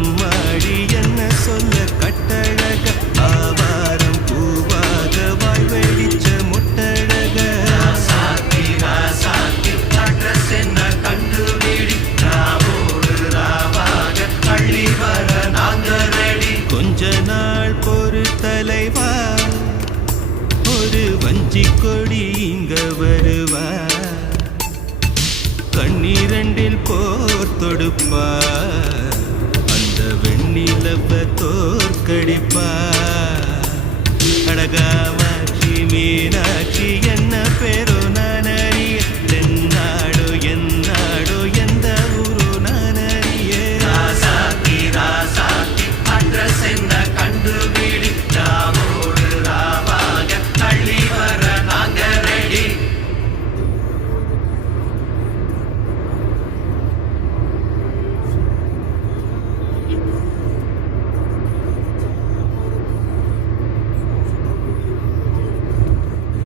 அம்மாடி என்ன சொல்ல கட்டழக ஆவாரம் பூவாக வாழ்வெளிச்ச முட்டழக ராசாத்தி ராசாத்தி அட்ரஸ் என்ன கண்டுபிடி ராவோடு ராவாக அள்ளி வர நாங்க ரெடி கொஞ்ச நாள் பொறு தலைவா ஒரு வஞ்சி கொடி இங்க வருவா கண்ணீரண்டில் போர் தொடுப்பா அந்த வெண்ணிலவ தோற்கடிப்பா அழகாமாட்சி மீனாட்சி என்ன பேரோ நான் அறிய தென்னாடோ என்னாடோ எந்த ஊரோ நான் அறிய ராசாத்தி ராசாத்தி அட்ரஸ் என்ன